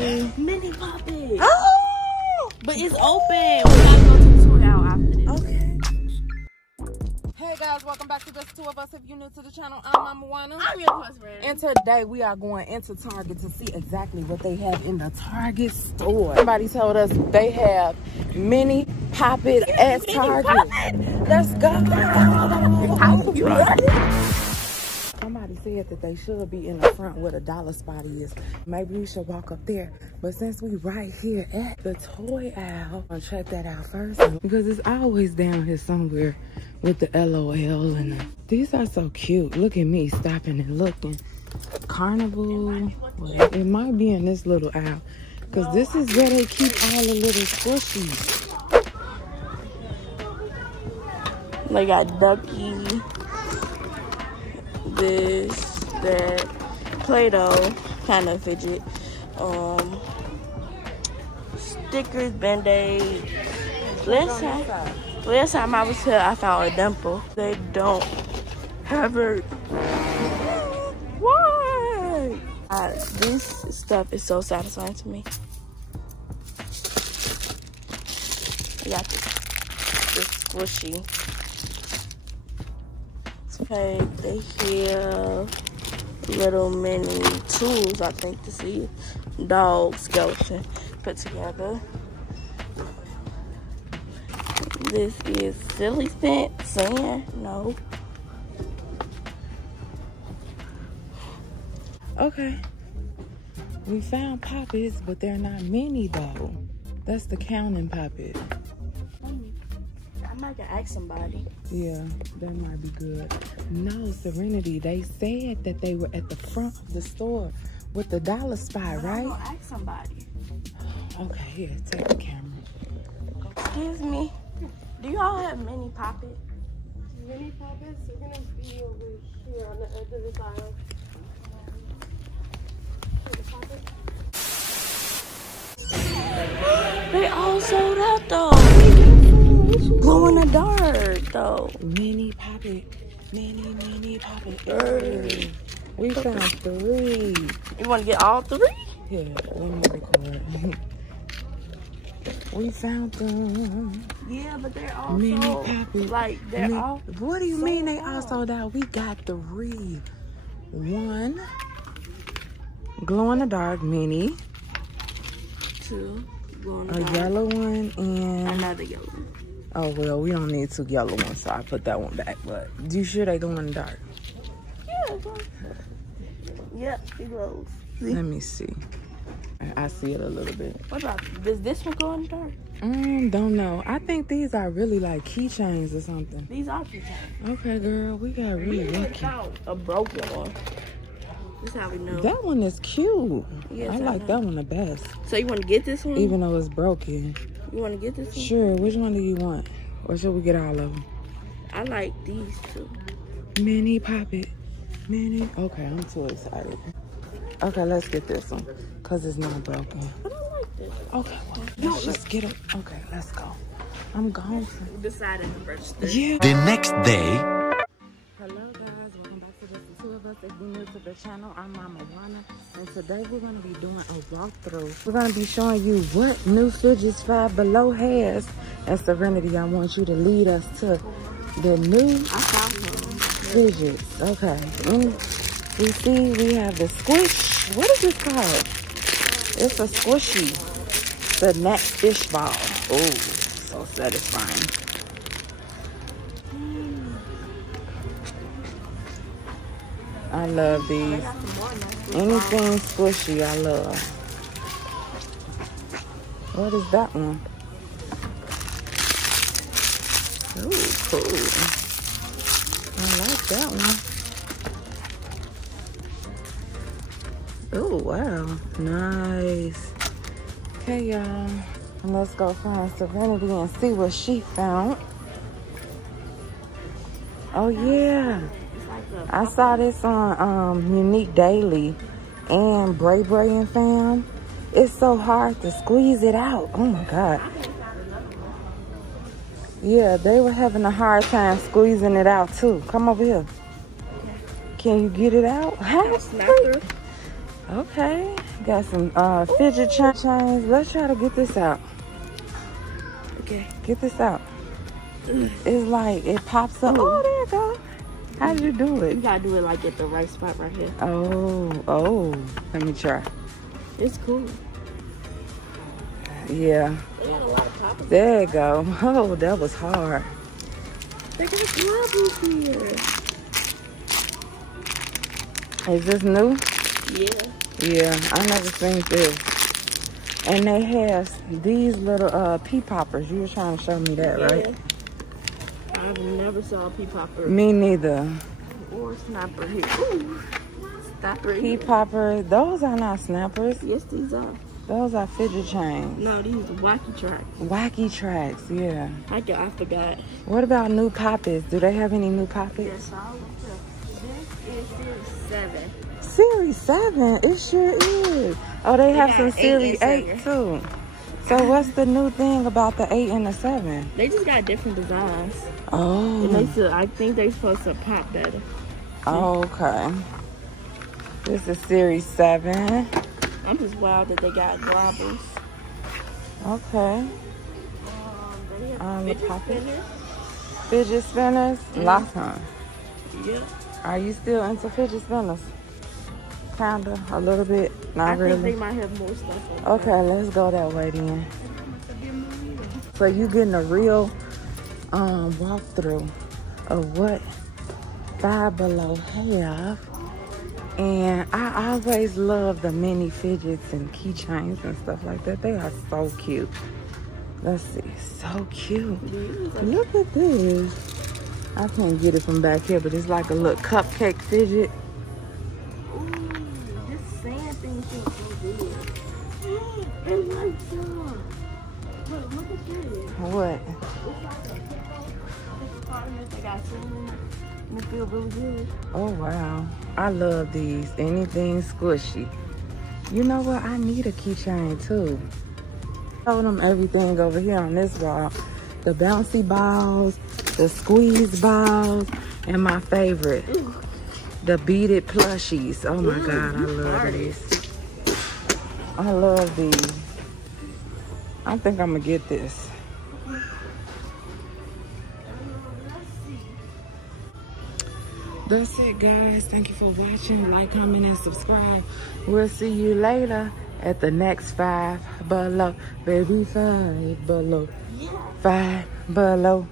Poppy. Mini Poppy. Oh! But it's open. We gotta go to the toy aisle after this. Okay. Hey guys, welcome back to Just Two of Us. If you're new to the channel, I'm Mama Wana. I'm your plus friend. And today we are going into Target to see exactly what they have in the Target store. Somebody told us they have mini Pop-It at Target. Let's go. Somebody said that they should be in the front where the dollar spot is. Maybe we should walk up there. But since we right here at the toy aisle, I'll check that out first. Because it's always down here somewhere with the LOL and these are so cute. Look at me stopping and looking. Carnival. It might be in this little aisle. Because this is where they keep all the little squishies. They got Ducky. This, that, Play-Doh, kind of fidget, stickers, Band-Aid. Last time I was here, I found a dimple. They don't have it. Why? This stuff is so satisfying to me. I got this squishy. Okay, they have little mini tools, I think, to see dog skeleton put together. This is silly sand. No. Okay. We found Pop-Its, but they're not mini though. That's the counting Pop-It. I might have asked somebody. Yeah, that might be good. No, Serenity, they said that they were at the front of the store with the dollar spot, right? I'm gonna ask somebody. Okay, here, take the camera. Excuse me. Do y'all have mini Pop-It? Mini Pop-Its are gonna be over here on the edge of this aisle. They all sold out though. Glow in the dark though. Mini Pop-It. Mini Pop-It. We found 3. You want to get all 3? Yeah, let me record. We found them. Yeah, but they're all Mini Pop-It. like they're all. What do you mean they all sold out? We got 3. 1 glow in the dark mini. 2 glow in the A dark. yellow one and Another yellow one. oh well, we don't need 2 yellow ones, so I put that one back. But you sure they glow in the dark? Yeah. Yep, it glows. See? Let me see. I see it a little bit. What about does this one glow in the dark? Don't know. I think these are really like keychains or something. These are keychains. Okay, girl, we got really lucky. Found a broken one. This is how we know. That one is cute. Yes, I like that one the best. So you want to get this one? Even though it's broken. You want to get this one? Sure. Which one do you want? Or should we get all of them? I like these 2. Mini Pop-It. Mini. Okay, I'm too excited. Okay, let's get this one. Because it's not broken. I don't like this. Okay, well, let's just get it. Okay, let's go. I'm gone. We decided to register. Yeah. The next day. Hello guys, welcome back to Just the Two of Us. If you're new to the channel, I'm Mama Wana, and today we're going to be doing a walkthrough. We're going to be showing you what new Fidgets Five Below has. And Serenity, I want you to lead us to the new Fidgets. Okay. We see we have the squish. What is this called? It's a squishy. The net fish ball. Oh, so satisfying. I love these. Anything squishy, I love. What is that one? Ooh, cool. I like that one. Oh, wow. Nice. Okay, y'all. Let's go find Serenity and see what she found. Oh, yeah. I saw this on Unique Daily and Brae and Fam. It's so hard to squeeze it out. Oh my God. Yeah, they were having a hard time squeezing it out too. Come over here. Can you get it out? Okay. Got some fidget chains. Let's try to get this out. Okay, get this out. It's like it pops up. Oh, there you go. How did you do it? You gotta do it like at the right spot right here. Oh. Let me try. It's cool. Yeah. They got a lot of poppers. There you go. Oh, that was hard. They got globbles here. Is this new? Yeah. Yeah, I never seen this. And they have these little pea poppers. You were trying to show me that, right? I've never saw a pea popper. Me neither. Or snapper here. Ooh. Snapper Pea here. popper. Those are not snappers. Yes, these are. Those are fidget chains. No, these are wacky tracks. Wacky tracks, yeah. I forgot. What about new poppets? Do they have any new poppets? Yes, this is Series Series 7. 7? It sure is. Oh, they have some got 8 Series and 8 too. So what's the new thing about the 8 and the 7? They just got different designs. Oh. And I think they're supposed to pop better. Oh, okay. This is Series 7. I'm just wild that they got globbles. Okay. They have The fidget poppets. spinners. Fidget spinners? Lots of. Yeah. Are you still into fidget spinners? Kinda, a little bit, not I really. think they might have more stuff like Okay, let's go that way then. So you getting a real walkthrough of what Five Below have. And I always love the mini fidgets and keychains and stuff like that. They are so cute. Let's see, so cute. Look at this. I can't get it from back here, but it's like a little cupcake fidget. this sand thing feels so good. It lights up. Look at this. What? It's like a pickle. They got sand. And it feels really good. Oh, wow. I love these. Anything squishy. You know what? I need a keychain, too. Show them everything over here on this wall. The bouncy balls, the squeeze balls, and my favorite, the beaded plushies. Oh, my God. I love these. I love these. I think I'm going to get this. That's it, guys. Thank you for watching. Like, comment, and subscribe. We'll see you later at the next Five Below. Baby, Five Below. 5 Below.